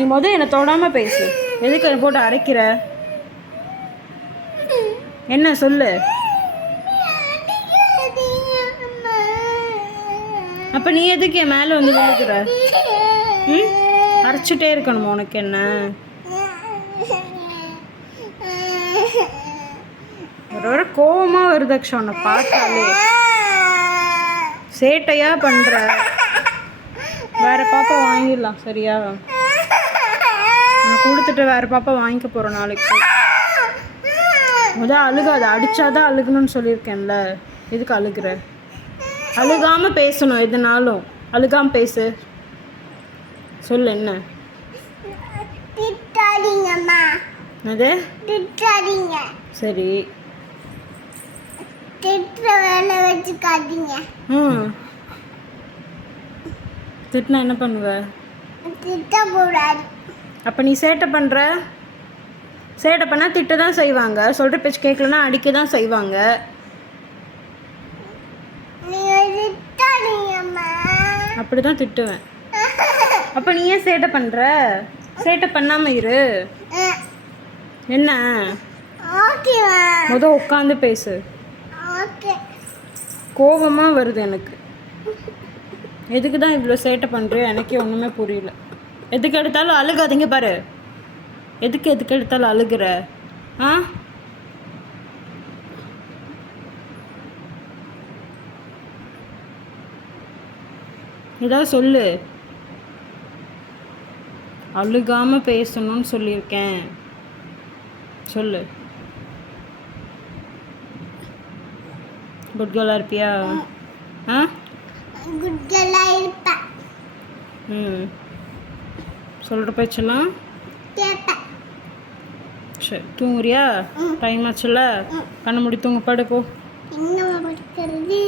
நீ என்னை தொடாமல் பேசு. எதுக்கு என்னை போட்டு அரைக்கிற? என்ன சொல்லு. அப்போ நீ எதுக்கு என் மேலே வந்து விழுக்கிற? அரைச்சிட்டே இருக்கணுமா உனக்கு? என்ன ஒரு கோவமாக வருது அக்ஷா உன்னை பார்த்தாலே. சேட்டையாக பண்ணுற. வேறு பாப்பா வாங்கிடலாம் சரியா? நான் கொடுத்துட்டு வேறு பாப்பா வாங்கிக்க போகிறோம் நாளைக்கு. அழுகாது. அடித்தாதான் அழுகணும்னு சொல்லியிருக்கேன்ல. எதுக்கு அழுகிற? அழுகாமல் பேசணும். எதுனாலும் அழுகாமல் பேசு. சொல்லு என்ன? அது சரி. திட்டினா என்ன பண்ணுவ? அப்போ நீ சேட்டை பண்ணுற. சேட்டை பண்ணால் திட்ட தான் செய்வாங்க. சொல்கிற பேச்சு கேட்கலன்னா அடிக்க தான் செய்வாங்க. அப்படி தான் திட்டுவேன். அப்போ நீ ஏன் சேட்டை பண்ணுற? சேட்டை பண்ணாமல் இரு. என்ன உட்காந்து பேசு. கோபமாக வருது எனக்கு. எதுக்கு தான் இவ்வளோ சேட்டை பண்ணுறியோ எனக்கே ஒன்றுமே புரியல. எதுக்கு எடுத்தாலும் அழுகாதீங்க பாரு. எதுக்கு எடுத்தாலும் அழுகிற? ஏதாவது சொல்லு. அழுகாமல் பேசணும்னு சொல்லியிருக்கேன். சொல்லு. குட் கேர்ளாக இருப்பியா? குட் கேர்ளாக இருப்பேன். சொல்கிற பேச்செல்லாம் கேட்பேன். சரி தூங்குறியா? டைம் ஆச்சுல்ல. கண்ணை மூடி தூங்க. படு போ. என்ன படிக்கிறது?